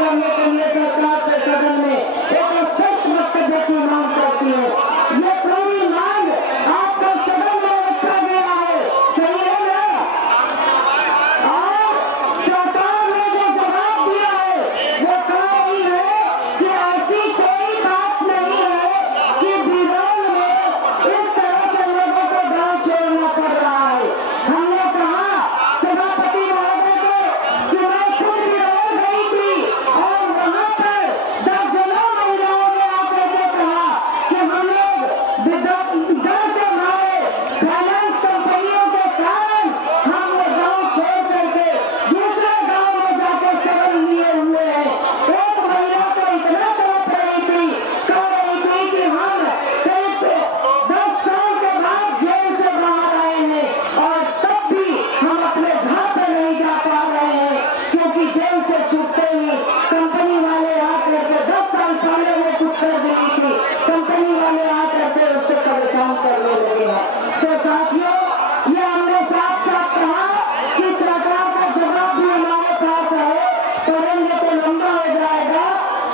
करने के लिए सरकार से सदन में एक स्पष्ट वक्तव्य की मांग करती है। ये पूरी मांग आपको सदन में रखा गया है, सही है ना? और सरकार ने जो जवाब दिया है वो कहा ही है कि ऐसी कोई बात नहीं है कि बिरौल में इस तरह से लोगों को गांव छोड़ना पड़ रहा है। हमने कहा सभापति महोदय को कि मैं खुद बिरौल गई थी और वहां पर दर्जनों महिलाओं ने आकर के कहा कि हम लोग डर के मारे फाइनेंस कंपनियों के कारण हम लोग गांव छोड़ करके दूसरे गांव में जाकर शरण लिए हुए हैं। एक महिला को इतना तड़प रही थी, कह रही थी कि हम करीब 10 साल के बाद जेल से बाहर आए हैं और तब भी हम अपने घर पे नहीं जा पा रहे हैं, क्योंकि जेल से छूटते ही कंपनी वाले आकर के 10 साल पहले वो कुछ कर दी थी, कंपनी वाले आकर के उससे परेशान करने लगे हैं। तो साथियों, ये हमने साफ साफ कहा कि सरकार का जवाब भी हमारे पास है, पढ़ेंगे तो लंबा हो जाएगा।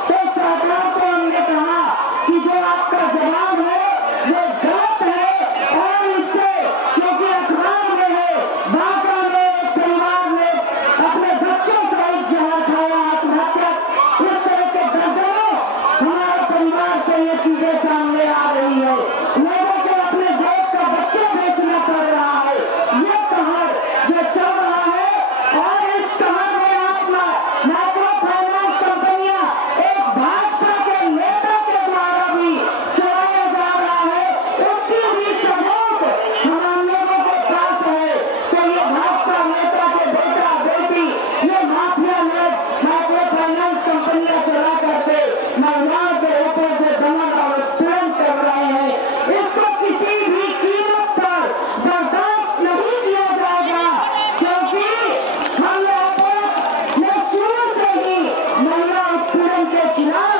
तो सरकार को हमने कहा कि जो आपका जवाब है वो गलत है और इससे, क्योंकि अखबार में है बांका में एक परिवार ने अपने बच्चों सहित जहर खाया, आत्महत्या, इस तरह के दर्जनों हमारे परिवार से ये चीजें सामने आ रही है। लोगों को अपने देश का बच्चे बेचना पड़ रहा है। ये कहर जो चल रहा है और इस कहर में आपका माइक्रो फाइनेंस कंपनियां एक भाजपा के नेता के द्वारा भी चलाया जा रहा है, उसकी भी सबूत हम लोगों के पास है। तो ये भाजपा नेता के बेटा बेटी, ये माफिया लोग माइक्रो फाइनेंस कंपनियां चला करके महिलाओं के ऊपर जो दमन और उत्पीड़न कर रहे हैं, इसको किसी भी कीमत पर बर्दाश्त नहीं किया जाएगा, क्योंकि हम लोगों ने शुरू से ही महिला उत्पीड़न के खिलाफ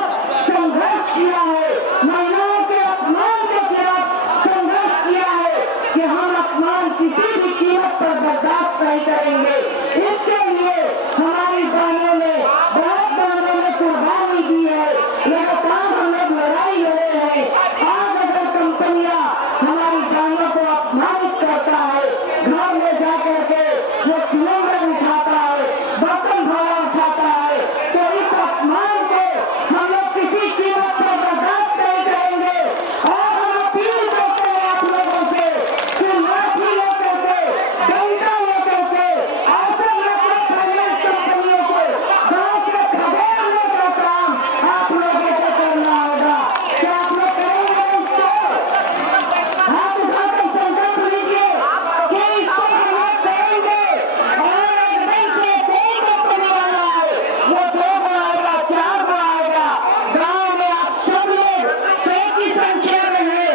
संघर्ष किया है, महिलाओं के अपमान के खिलाफ संघर्ष किया है कि हम अपमान किसी भी कीमत पर बर्दाश्त नहीं करेंगे। इसके लिए हमारी बहनों ने, बहुत बहनों ने कुर्बानी दी है, लगातार हम लोग लड़ाई लड़े हैं। आज अगर कंपनियां हमारी बहनों को अपमानित करता है, घर में जाकर के वो सिलेंडर उठाता है, बर्तन भाड़ा उठाता है, तो इस अपमान को हम लोग किसी कीमत पर बर्दाश्त नहीं करेंगे। और हम अपील करते हैं आप लोगों से कि लाठी लेकर के, डंडा लेकर के ऐसे माइक्रो फाइनेंस कंपनियों को गांव से खदेड़ने का काम आप लोगों को करना होगा। क्या आप लोग करेंगे इसको? हाथ उठाकर संकल्प लीजिए कि इसको हम लोग करेंगे। और एकदम से कोई कंपनी वाला आए, वो 2 बार आएगा, 4 बार आएगा, गांव में आप सब लोग 100 की संख्या में है,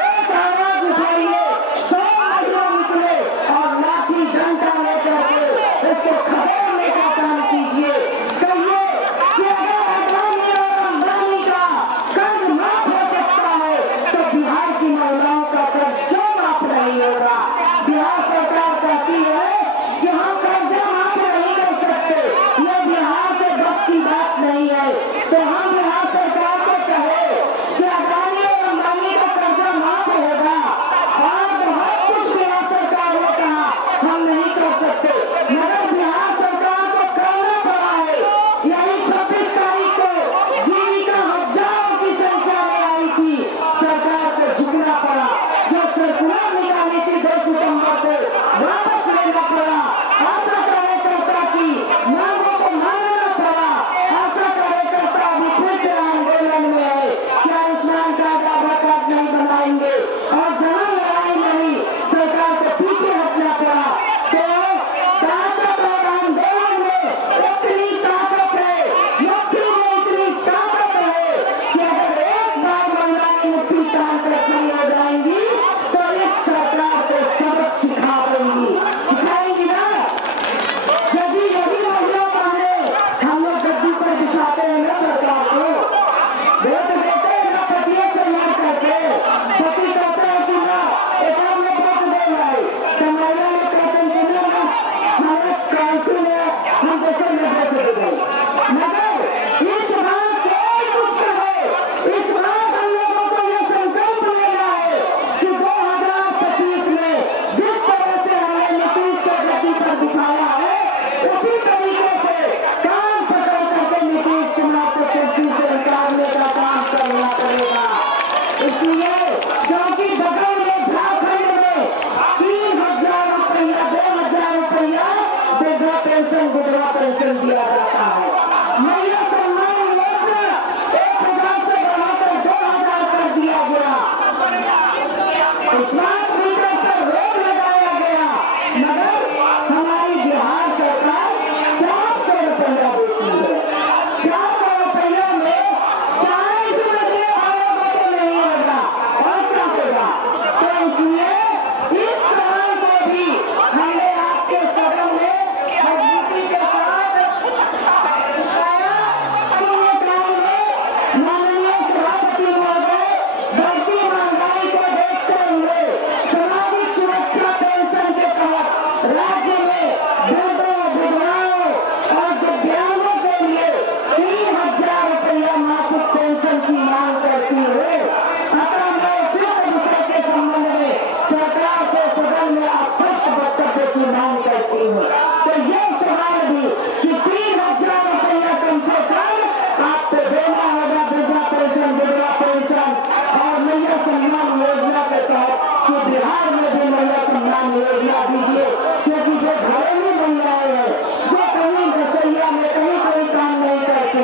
एक आवाज उठाइए, 100 महिला निकले और लाठी डंडा लेकर के इसको खदेड़ने का काम कीजिए। कहिए कि अगर अडानी और अंबानी का कर्ज माफ हो सकता है तो बिहार की महिलाओं का कर्ज क्यों माफ नहीं होगा? बिहार सरकार कहती है कि हम कर्जा माफ नहीं कर सकते, ये बिहार के बस की बात नहीं है। तो हम बिहार सरकार को कहे कि अडानी और अंबानी का कर्जा माफ होगा, और बहुत कुछ बिहार सरकार ने कहा हम नहीं कर सकते, मगर बिहार सरकार को करना पड़ा है। यही 26 तारीख को जीविका हजारों की संख्या में आई थी, सरकार को झुकना पड़ा। जो सर्कुलर निकाली थी 2 सितंबर को वापस लेना पड़ा। आशा कार्यकर्ता की मांगों को मानना पड़ा। आशा कार्यकर्ता अभी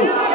नहीं।